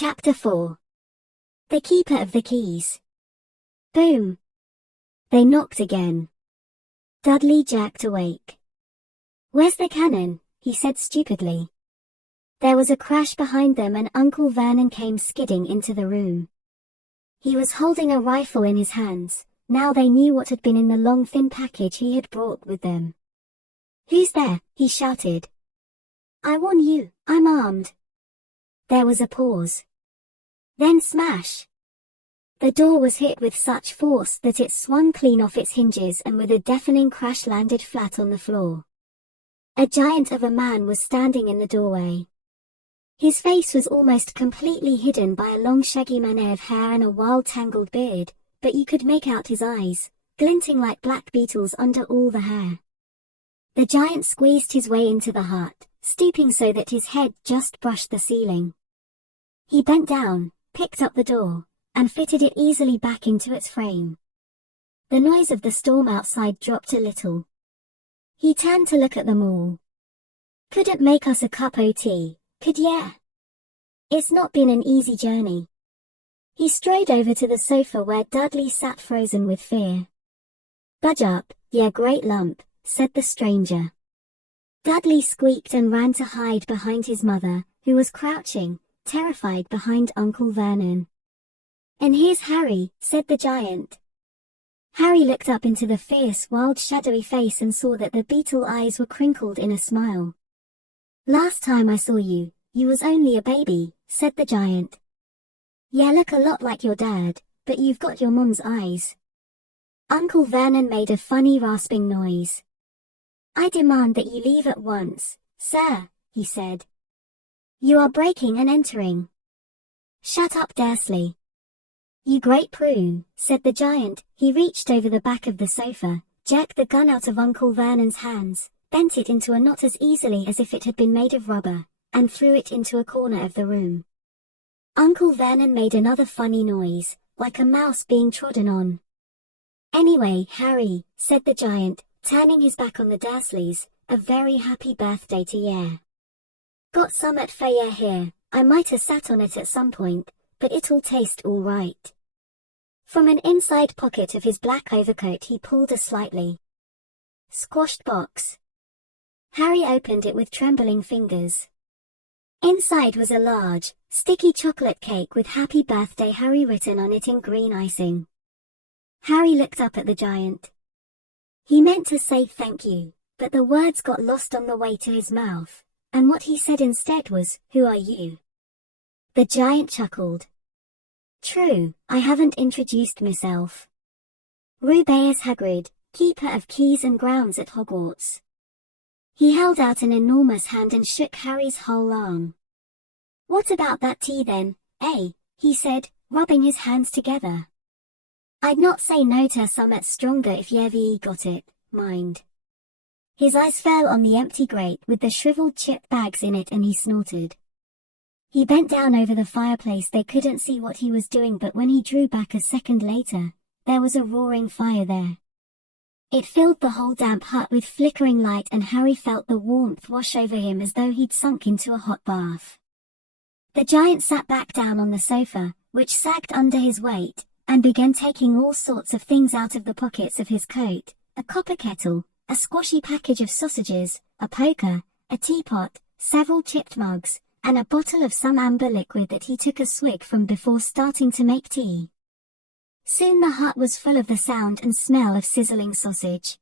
Chapter 4. The Keeper of the Keys. Boom! They knocked again. Dudley jerked awake. "Where's the cannon?" he said stupidly. There was a crash behind them and Uncle Vernon came skidding into the room. He was holding a rifle in his hands. Now they knew what had been in the long thin package he had brought with them. "Who's there?" he shouted. "I warn you, I'm armed." There was a pause. Then smash! The door was hit with such force that it swung clean off its hinges and with a deafening crash landed flat on the floor. A giant of a man was standing in the doorway. His face was almost completely hidden by a long shaggy mane of hair and a wild tangled beard, but you could make out his eyes, glinting like black beetles under all the hair. The giant squeezed his way into the hut, stooping so that his head just brushed the ceiling. He bent down, picked up the door, and fitted it easily back into its frame. The noise of the storm outside dropped a little. He turned to look at them all. "Couldn't make us a cup o' tea, could ya? It's not been an easy journey." He strode over to the sofa where Dudley sat frozen with fear. "Budge up, ya great lump," said the stranger. Dudley squeaked and ran to hide behind his mother, who was crouching, terrified behind Uncle Vernon. "And here's Harry," said the giant. Harry looked up into the fierce, wild, shadowy face and saw that the beetle eyes were crinkled in a smile. "Last time I saw you, you was only a baby," said the giant. "Ya look a lot like your dad, but you've got your mom's eyes." Uncle Vernon made a funny rasping noise. "I demand that you leave at once, sir," he said. "You are breaking and entering." "Shut up, Dursley." "You great prune," said the giant. He reached over the back of the sofa, jerked the gun out of Uncle Vernon's hands, bent it into a knot as easily as if it had been made of rubber, and threw it into a corner of the room. Uncle Vernon made another funny noise, like a mouse being trodden on. "Anyway, Harry," said the giant, turning his back on the Dursleys, "a very happy birthday to ye. Got summat for ye here. I might have sat on it at some point, but it'll taste all right." From an inside pocket of his black overcoat he pulled a slightly squashed box. Harry opened it with trembling fingers. Inside was a large, sticky chocolate cake with "Happy Birthday Harry" written on it in green icing. Harry looked up at the giant. He meant to say thank you, but the words got lost on the way to his mouth, and what he said instead was, "Who are you?" The giant chuckled. "True, I haven't introduced myself. Rubeus Hagrid, Keeper of Keys and Grounds at Hogwarts." He held out an enormous hand and shook Harry's whole arm. "What about that tea then, eh?" he said, rubbing his hands together. "I'd not say no to summat stronger if ye ever got it, mind." His eyes fell on the empty grate with the shriveled chip bags in it and he snorted. He bent down over the fireplace. They couldn't see what he was doing, but when he drew back a second later, there was a roaring fire there. It filled the whole damp hut with flickering light and Harry felt the warmth wash over him as though he'd sunk into a hot bath. The giant sat back down on the sofa, which sagged under his weight, and began taking all sorts of things out of the pockets of his coat: a copper kettle, a squashy package of sausages, a poker, a teapot, several chipped mugs, and a bottle of some amber liquid that he took a swig from before starting to make tea. Soon the hut was full of the sound and smell of sizzling sausage.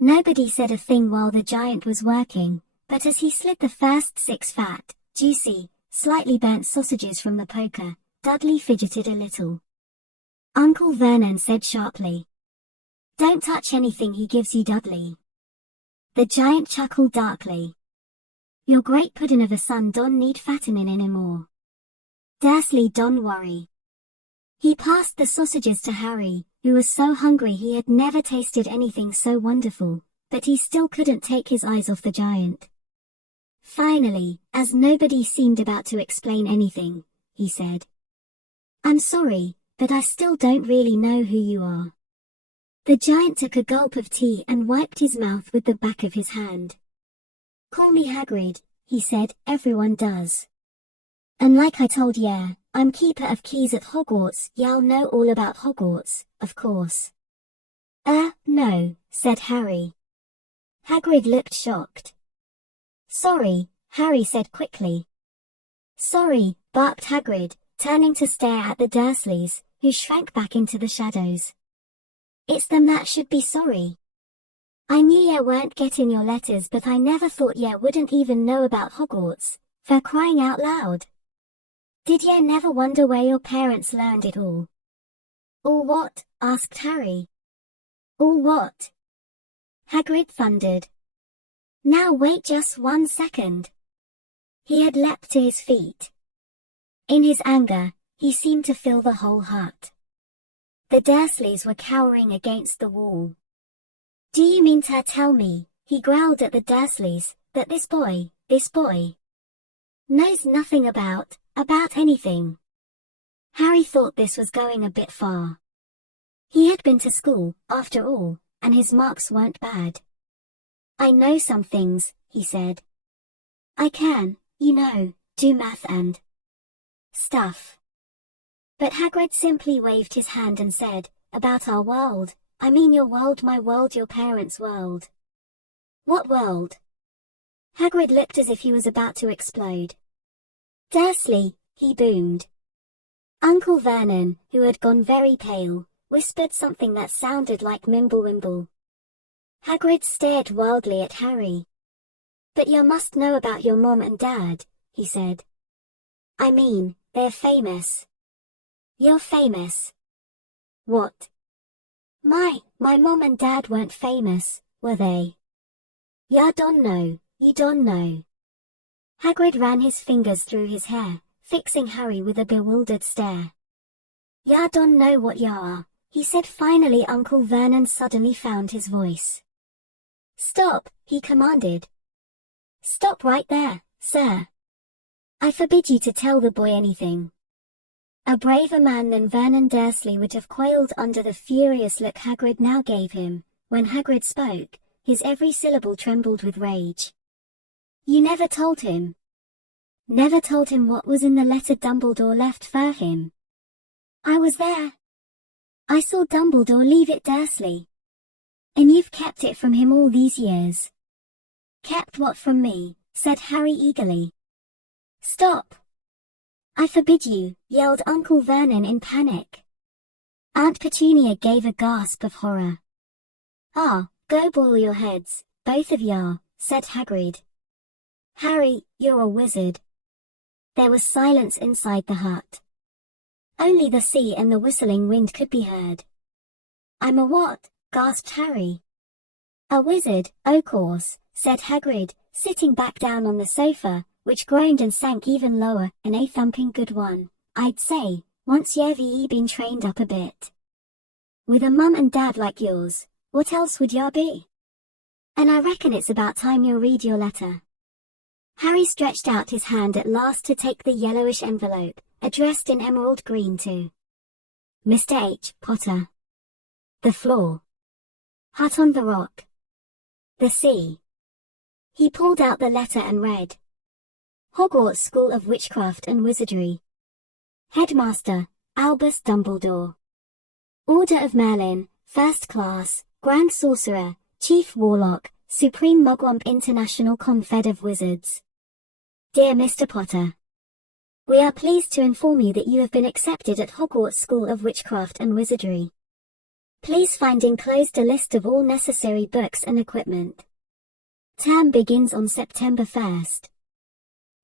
Nobody said a thing while the giant was working, but as he slid the first 6 fat, juicy, slightly burnt sausages from the poker, Dudley fidgeted a little. Uncle Vernon said sharply, "Don't touch anything he gives you, Dudley." The giant chuckled darkly. "Your great puddin' of a son don't need fattening anymore. Dursley don't worry." He passed the sausages to Harry, who was so hungry he had never tasted anything so wonderful, but he still couldn't take his eyes off the giant. Finally, as nobody seemed about to explain anything, he said, "I'm sorry, but I still don't really know who you are." The giant took a gulp of tea and wiped his mouth with the back of his hand. "Call me Hagrid," he said, "everyone does." And like I told ya, I'm keeper of keys at Hogwarts. Y'all know all about Hogwarts, of course. No, said Harry. Hagrid looked shocked. Sorry, Harry said quickly. Sorry, barked Hagrid, turning to stare at the Dursleys, who shrank back into the shadows. It's them that should be sorry. I knew ya weren't getting your letters, but I never thought ya wouldn't even know about Hogwarts, for crying out loud. Did ya never wonder where your parents learned it all? All what? Asked Harry. All what? Hagrid thundered. Now wait just 1 second. He had leapt to his feet. In his anger, he seemed to fill the whole hut. The Dursleys were cowering against the wall. Do you mean to tell me, he growled at the Dursleys, that this boy, knows nothing about anything? Harry thought this was going a bit far. He had been to school, after all, and his marks weren't bad. I know some things, he said. I can, do math and stuff. But Hagrid simply waved his hand and said, about our world, I mean your world, my world, your parents' world. What world? Hagrid looked as if he was about to explode. Dursley, he boomed. Uncle Vernon, who had gone very pale, whispered something that sounded like Mimblewimble. Hagrid stared wildly at Harry. But you must know about your mom and dad, he said. I mean, they're famous. You're famous. What? My mom and dad weren't famous, were they? Ya don't know, you don't know. Hagrid ran his fingers through his hair, fixing Harry with a bewildered stare. Ya don't know what ya are, he said finally. Uncle Vernon suddenly found his voice. Stop, he commanded. Stop right there, sir. I forbid you to tell the boy anything. A braver man than Vernon Dursley would have quailed under the furious look Hagrid now gave him. When Hagrid spoke, his every syllable trembled with rage. You never told him. Never told him what was in the letter Dumbledore left for him. I was there. I saw Dumbledore leave it, Dursley. And you've kept it from him all these years. Kept what from me? Said Harry eagerly. Stop. I forbid you, yelled Uncle Vernon in panic. Aunt Petunia gave a gasp of horror. Ah, go boil your heads, both of ya, said Hagrid. Harry, you're a wizard. There was silence inside the hut. Only the sea and the whistling wind could be heard. I'm a what? Gasped Harry. A wizard, o' course, said Hagrid, sitting back down on the sofa, which groaned and sank even lower, and a thumping good one, I'd say, once you've been trained up a bit. With a mum and dad like yours, what else would ya be? And I reckon it's about time you read your letter. Harry stretched out his hand at last to take the yellowish envelope, addressed in emerald green to Mr. H. Potter. The floor. Hut on the rock. The sea. He pulled out the letter and read. Hogwarts School of Witchcraft and Wizardry. Headmaster, Albus Dumbledore. Order of Merlin, First Class, Grand Sorcerer, Chief Warlock, Supreme Mugwump International Confed of Wizards. Dear Mr. Potter. We are pleased to inform you that you have been accepted at Hogwarts School of Witchcraft and Wizardry. Please find enclosed a list of all necessary books and equipment. Term begins on September 1st.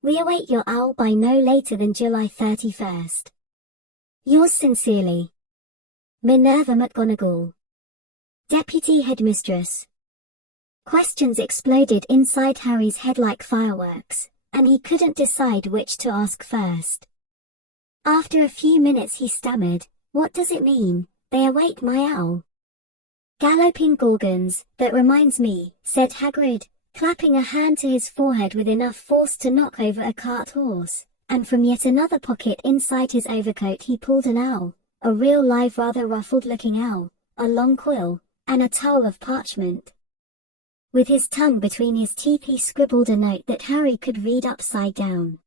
We await your owl by no later than July 31st. Yours sincerely, Minerva McGonagall, Deputy Headmistress. Questions exploded inside Harry's head like fireworks, and he couldn't decide which to ask first. After a few minutes he stammered, what does it mean, they await my owl? Galloping Gorgons, that reminds me, said Hagrid, clapping a hand to his forehead with enough force to knock over a cart horse, and from yet another pocket inside his overcoat he pulled an owl, a real live rather ruffled-looking owl, a long quill, and a towel of parchment. With his tongue between his teeth he scribbled a note that Harry could read upside down.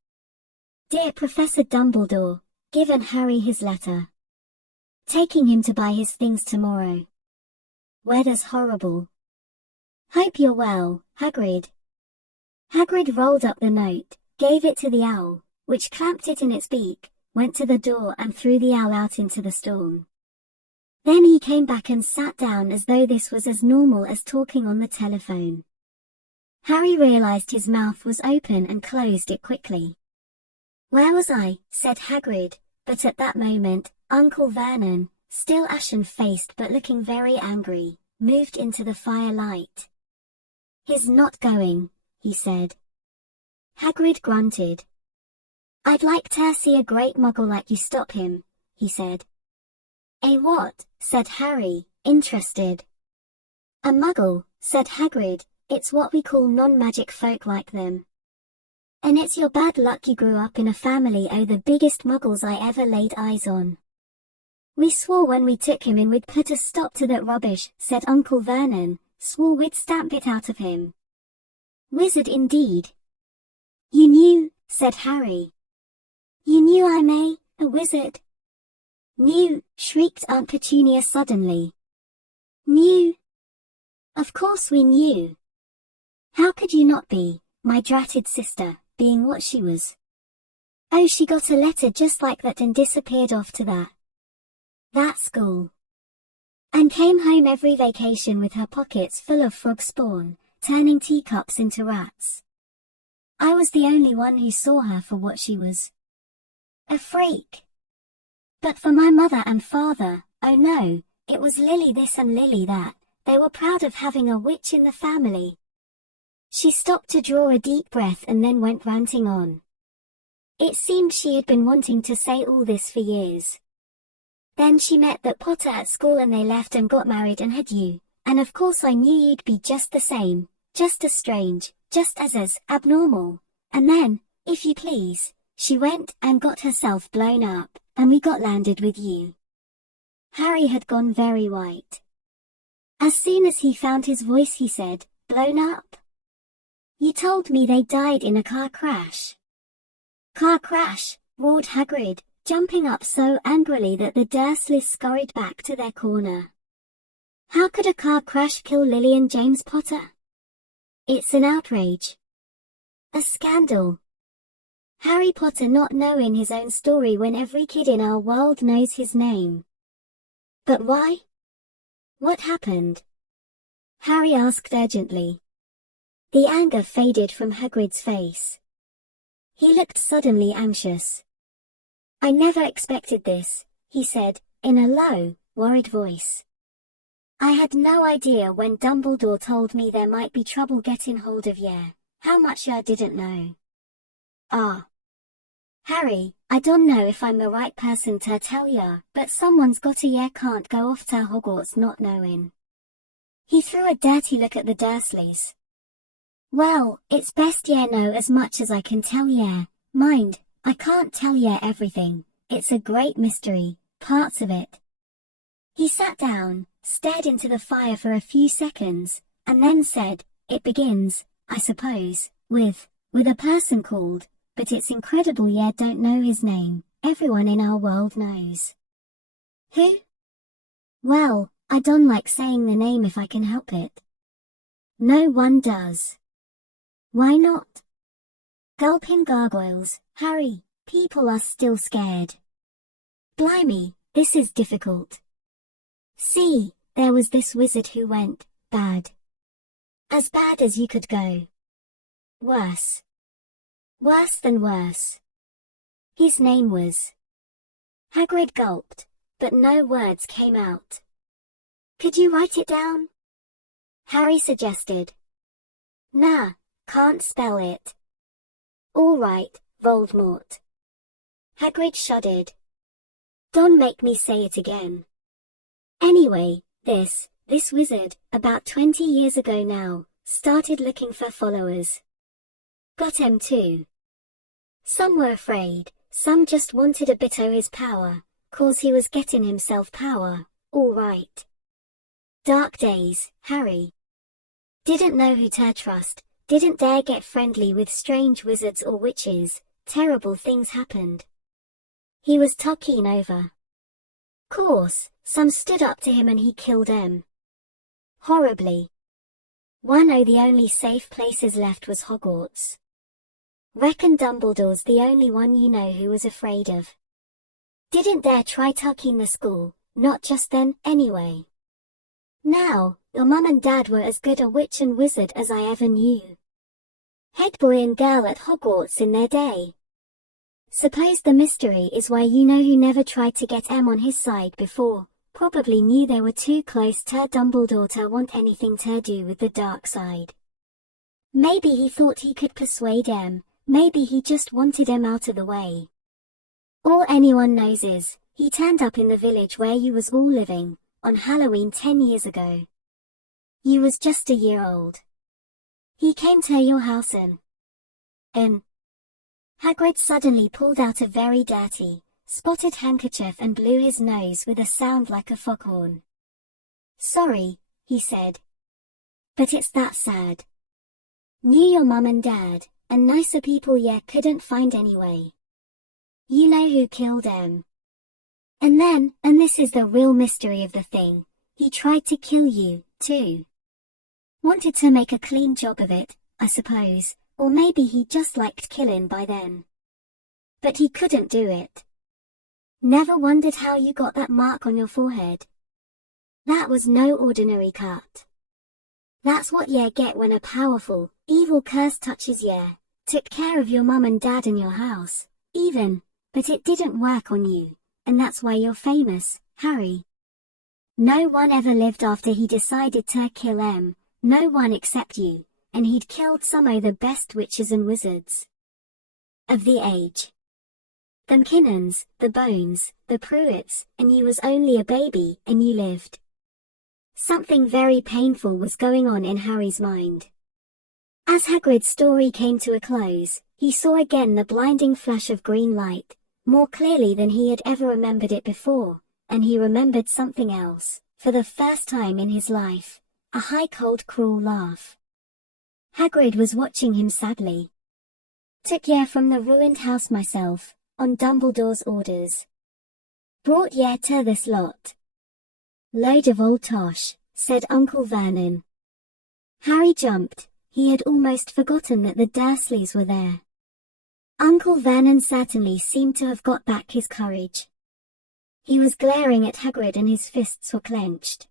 Dear Professor Dumbledore, given Harry his letter. Taking him to buy his things tomorrow. Weather's horrible. Hope you're well, Hagrid. Hagrid rolled up the note, gave it to the owl, which clamped it in its beak, went to the door and threw the owl out into the storm. Then he came back and sat down as though this was as normal as talking on the telephone. Harry realized his mouth was open and closed it quickly. Where was I? Said Hagrid, but at that moment, Uncle Vernon, still ashen-faced but looking very angry, moved into the firelight. He's not going, he said. Hagrid grunted. I'd like to see a great muggle like you stop him, he said. A what? Said Harry, interested. A muggle, said Hagrid, it's what we call non-magic folk like them. And it's your bad luck you grew up in a family of the biggest muggles I ever laid eyes on. We swore when we took him in we'd put a stop to that rubbish, said Uncle Vernon, swore we'd stamp it out of him. Wizard indeed. You knew, said Harry. You knew I'm a wizard. Knew, shrieked Aunt Petunia suddenly. Knew. Of course we knew. How could you not be, my dratted sister, being what she was? Oh, she got a letter just like that and disappeared off to that school. And came home every vacation with her pockets full of frog spawn, turning teacups into rats. I was the only one who saw her for what she was. A freak. But for my mother and father, oh no, it was Lily this and Lily that, they were proud of having a witch in the family. She stopped to draw a deep breath and then went ranting on. It seemed she had been wanting to say all this for years. Then she met that Potter at school and they left and got married and had you, and of course I knew you'd be just the same, just as strange, just as abnormal. And then, if you please, she went and got herself blown up, and we got landed with you. Harry had gone very white. As soon as he found his voice he said, blown up? You told me they died in a car crash. Car crash, roared Hagrid, jumping up so angrily that the Dursleys scurried back to their corner. How could a car crash kill Lily and James Potter? It's an outrage. A scandal. Harry Potter not knowing his own story when every kid in our world knows his name. But why? What happened? Harry asked urgently. The anger faded from Hagrid's face. He looked suddenly anxious. I never expected this, he said, in a low, worried voice. I had no idea when Dumbledore told me there might be trouble getting hold of ya, how much ya didn't know. Ah. Harry, I don't know if I'm the right person to tell ya, but someone's gotta ya can't go off to Hogwarts not knowing. He threw a dirty look at the Dursleys. Well, it's best ya know as much as I can tell ya. Mind, I can't tell ya everything, it's a great mystery, parts of it. He sat down, stared into the fire for a few seconds, and then said, it begins, I suppose, with a person called, but it's incredible ya don't know his name, everyone in our world knows. Who? Well, I don't like saying the name if I can help it. No one does. Why not? Gulping gargoyles, Harry, people are still scared. Blimey, this is difficult. See, there was this wizard who went bad. As bad as you could go. Worse. Worse than worse. His name was... Hagrid gulped, but no words came out. Could you write it down? Harry suggested. Nah, can't spell it. All right, Voldemort. Hagrid shuddered. Don't make me say it again. Anyway, this wizard, about 20 years ago now, started looking for followers. Got 'em too. Some were afraid, some just wanted a bit o' his power, 'cause he was getting himself power, all right. Dark days, Harry. Didn't know who to trust, didn't dare get friendly with strange wizards or witches, terrible things happened. He was talking over. Course, some stood up to him and he killed them. Horribly. The only safe places left was Hogwarts. Reckon Dumbledore's the only one you know who was afraid of. Didn't dare try tucking the school, not just then, anyway. Now, your mum and dad were as good a witch and wizard as I ever knew. Head boy and girl at Hogwarts in their day. Suppose the mystery is why you know who never tried to get M on his side before, probably knew they were too close to Dumbledore to want anything to do with the dark side. Maybe he thought he could persuade M, maybe he just wanted M out of the way. All anyone knows is, he turned up in the village where you was all living, on Halloween 10 years ago. You was just a year old. He came to your house and Hagrid suddenly pulled out a very dirty, spotted handkerchief and blew his nose with a sound like a foghorn. Sorry, he said. But it's that sad. Knew your mum and dad, and nicer people yet couldn't find anyway. You know who killed em. And then, and this is the real mystery of the thing, he tried to kill you, too. Wanted to make a clean job of it, I suppose, or maybe he just liked killing by then. But he couldn't do it. Never wondered how you got that mark on your forehead. That was no ordinary cut. That's what you get when a powerful, evil curse touches you. Took care of your mum and dad and your house, even, but it didn't work on you, and that's why you're famous, Harry. No one ever lived after he decided to kill em, no one except you, and he'd killed some of the best witches and wizards of the age. The McKinnons, the Bones, the Pruitts, and you was only a baby, and you lived. Something very painful was going on in Harry's mind. As Hagrid's story came to a close, he saw again the blinding flash of green light, more clearly than he had ever remembered it before, and he remembered something else, for the first time in his life, a high cold cruel laugh. Hagrid was watching him sadly. Took ye from the ruined house myself, on Dumbledore's orders. Brought ye to this lot. Load of old tosh, said Uncle Vernon. Harry jumped, he had almost forgotten that the Dursleys were there. Uncle Vernon certainly seemed to have got back his courage. He was glaring at Hagrid and his fists were clenched.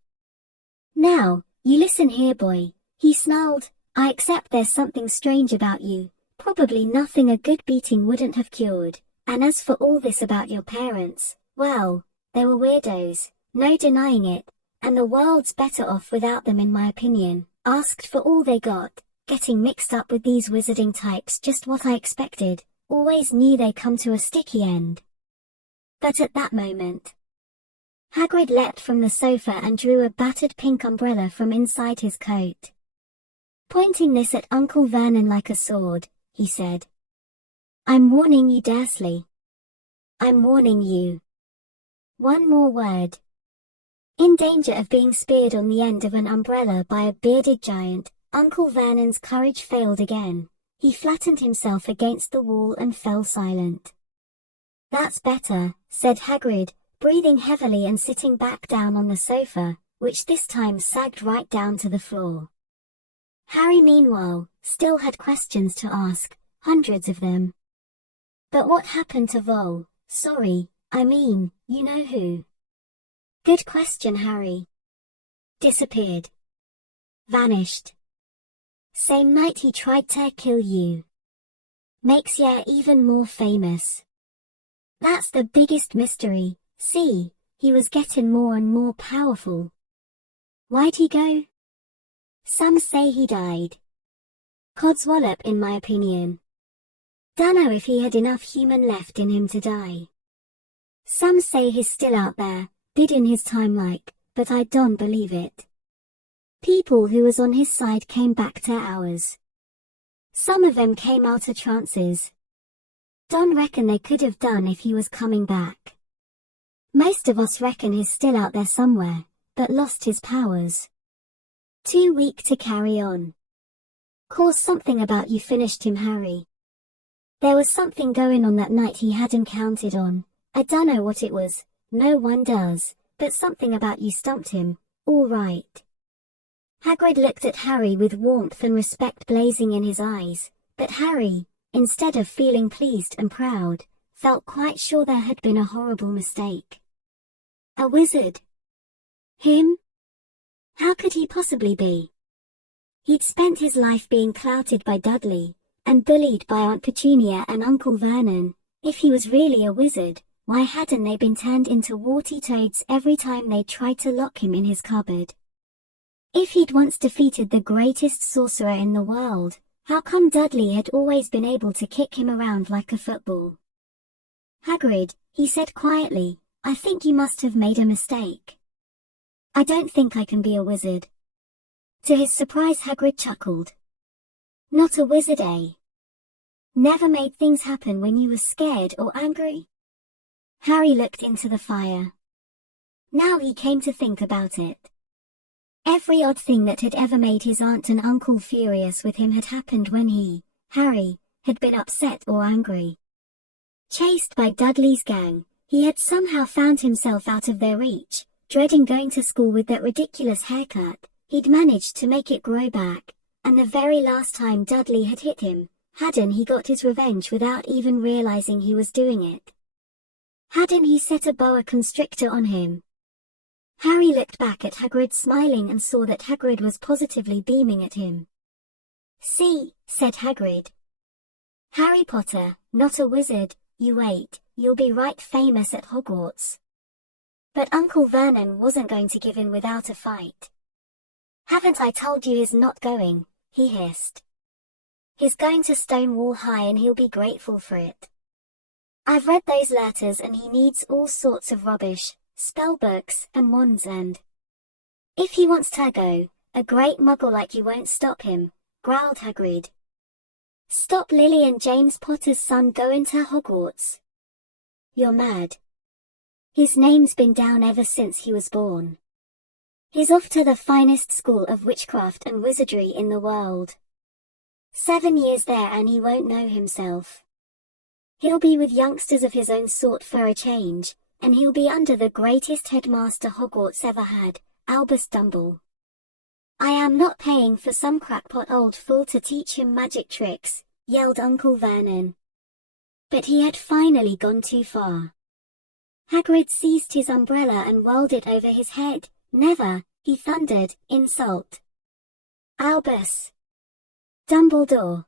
Now, you listen here, boy, he snarled, I accept there's something strange about you, probably nothing a good beating wouldn't have cured, and as for all this about your parents, well, they were weirdos, no denying it, and the world's better off without them in my opinion, asked for all they got, getting mixed up with these wizarding types just what I expected, always knew they'd come to a sticky end. But at that moment, Hagrid leapt from the sofa and drew a battered pink umbrella from inside his coat. Pointing this at Uncle Vernon like a sword, he said, I'm warning you, Dursley. I'm warning you. One more word. In danger of being speared on the end of an umbrella by a bearded giant, Uncle Vernon's courage failed again. He flattened himself against the wall and fell silent. That's better, said Hagrid, breathing heavily and sitting back down on the sofa, which this time sagged right down to the floor. Harry meanwhile, still had questions to ask, hundreds of them. But what happened to Vol? Sorry, I mean, you know who. Good question, Harry. Disappeared. Vanished. Same night he tried to kill you. Makes ya even more famous. That's the biggest mystery, see, he was getting more and more powerful. Why'd he go? Some say he died. Codswallop in my opinion. Dunno if he had enough human left in him to die. Some say he's still out there, biding his time like, but I don't believe it. People who was on his side came back to ours. Some of them came out of trances. Don't reckon they could have done if he was coming back. Most of us reckon he's still out there somewhere, but lost his powers. Too weak to carry on. Course something about you finished him, Harry. There was something going on that night he hadn't counted on. I dunno what it was, no one does, but something about you stumped him, all right. Hagrid looked at Harry with warmth and respect blazing in his eyes, but Harry, instead of feeling pleased and proud, felt quite sure there had been a horrible mistake. A wizard? Him? How could he possibly be? He'd spent his life being clouted by Dudley, and bullied by Aunt Petunia and Uncle Vernon. If he was really a wizard, why hadn't they been turned into warty toads every time they tried to lock him in his cupboard? If he'd once defeated the greatest sorcerer in the world, how come Dudley had always been able to kick him around like a football? Hagrid, he said quietly, I think you must have made a mistake. I don't think I can be a wizard. To his surprise, Hagrid chuckled. Not a wizard, eh? Never made things happen when you were scared or angry? Harry looked into the fire. Now he came to think about it. Every odd thing that had ever made his aunt and uncle furious with him had happened when he, Harry, had been upset or angry. Chased by Dudley's gang, he had somehow found himself out of their reach, dreading going to school with that ridiculous haircut. He'd managed to make it grow back, and the very last time Dudley had hit him, hadn't he got his revenge without even realizing he was doing it? Hadn't he set a boa constrictor on him? Harry looked back at Hagrid smiling and saw that Hagrid was positively beaming at him. See, said Hagrid. Harry Potter, not a wizard, you wait, you'll be right famous at Hogwarts. But Uncle Vernon wasn't going to give in without a fight. Haven't I told you he's not going, he hissed. He's going to Stonewall High and he'll be grateful for it. I've read those letters and he needs all sorts of rubbish, spell books and wands and... If he wants to go, a great muggle like you won't stop him, growled Hagrid. Stop Lily and James Potter's son going to Hogwarts. You're mad. His name's been down ever since he was born. He's off to the finest school of witchcraft and wizardry in the world. 7 years there and he won't know himself. He'll be with youngsters of his own sort for a change, and he'll be under the greatest headmaster Hogwarts ever had, Albus Dumbledore. I am not paying for some crackpot old fool to teach him magic tricks, yelled Uncle Vernon. But he had finally gone too far. Hagrid seized his umbrella and whirled it over his head. Never, he thundered, insult. Albus Dumbledore.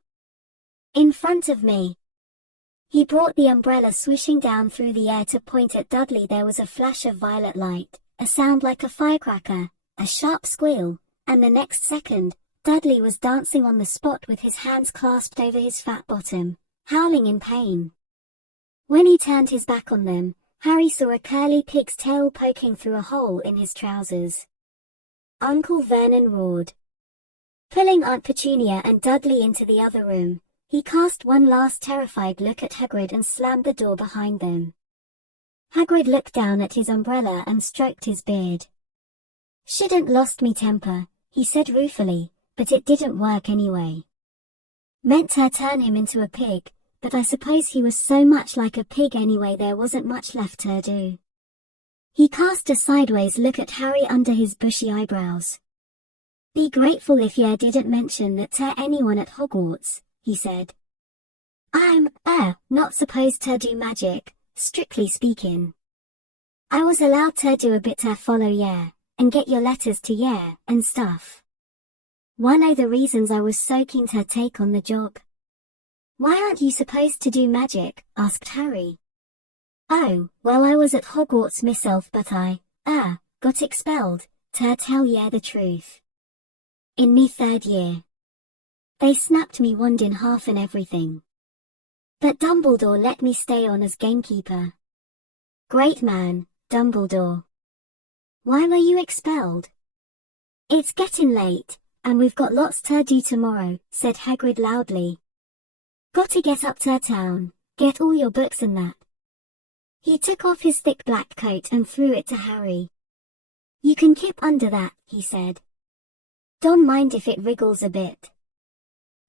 In front of me. He brought the umbrella swishing down through the air to point at Dudley. There was a flash of violet light, a sound like a firecracker, a sharp squeal, and the next second, Dudley was dancing on the spot with his hands clasped over his fat bottom, howling in pain. When he turned his back on them, Harry saw a curly pig's tail poking through a hole in his trousers. Uncle Vernon roared. Pulling Aunt Petunia and Dudley into the other room, he cast one last terrified look at Hagrid and slammed the door behind them. Hagrid looked down at his umbrella and stroked his beard. Shouldn't lost me temper, he said ruefully, but it didn't work anyway. Meant to turn him into a pig, but I suppose he was so much like a pig anyway there wasn't much left to do. He cast a sideways look at Harry under his bushy eyebrows. Be grateful if you didn't mention that to anyone at Hogwarts, he said. I'm, not supposed to do magic, strictly speaking. I was allowed to do a bit to follow and get your letters to and stuff. One of the reasons I was so keen to take on the job. Why aren't you supposed to do magic? Asked Harry. Oh, well I was at Hogwarts myself but I, got expelled, to tell the truth. In me 3rd year. They snapped me wand in half and everything. But Dumbledore let me stay on as gamekeeper. Great man, Dumbledore. Why were you expelled? It's getting late, and we've got lots to do tomorrow, said Hagrid loudly. Got to get up to town, get all your books and that. He took off his thick black coat and threw it to Harry. You can keep under that, he said. Don't mind if it wriggles a bit.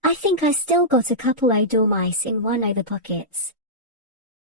I think I still got a couple o' dormice in one o' the pockets.